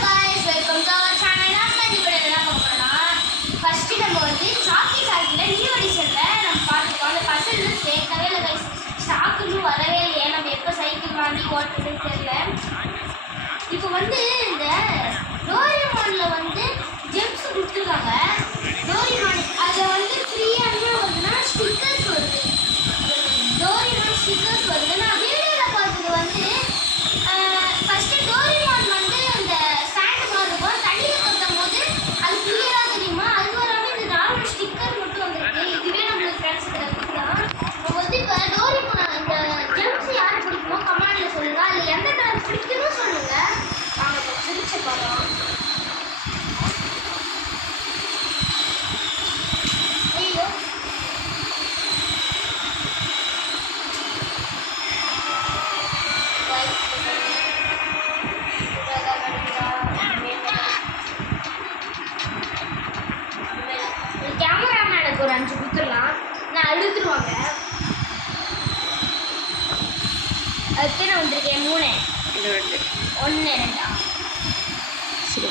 guys, welcome to our channel. நம்ம இந்த வீடியோல என்ன பார்க்க போறோம்னா ஃபர்ஸ்ட் நம்ம வந்து சாக்கி சாக்கில நியூ எடிஷன்ல நம்ம பார்த்துட்டோம். அந்த பசங்க சேர்க்கவே இல்லை guys. ஸ்டாக் இன்னும் வரவே இல்லை. நம்ம எப்போ சைக்கிள் வாங்கி ஓட்டுறதுன்னு தெரியல. இப்போ வந்து இந்த டோரிமான்ல வந்து ஜெம்ஸ் கொடுத்துருக்காங்க. டோரிமான் அதை வந்து ஃப்ரீயாக வருதுன்னா ஸ்டிக்கர்ஸ் வருது. டோரிமான் ஸ்டிக்கர்ஸ் வருது. நான் வீடியோவில் பார்த்தது வந்து ஃபர்ஸ்ட் டோரிமான் வந்து இந்த ஸ்டாண்ட் மாதிரி இருக்கும். தண்ணியில் கத்தும் போது அது கிளியராக தெரியுமா? அது வராமல் இந்த நார்மல் ஸ்டிக்கர் மட்டும் வந்திருக்கு. இதுவே நம்மளுக்கு ஃப்ரெண்ட்ஸ் தான். நம்ம வந்து இப்போ டோரிமான் இந்த ஜெம்ஸ் யார் பிடிக்குமோ கமெண்ட்ல சொல்லுங்க. அதில் எந்த கலர் பிடிக்குமோ சொல்லுங்க. வாங்க இப்போ பிரிச்சு பார்க்கலாம். ஐயோ கேமராமேன் எனக்கு ஒரு 5 கொடுத்துடலாம். நான் அழுத்துருவாங்க. எத்தனை வந்திருக்கேன்? 3 1 2 சரி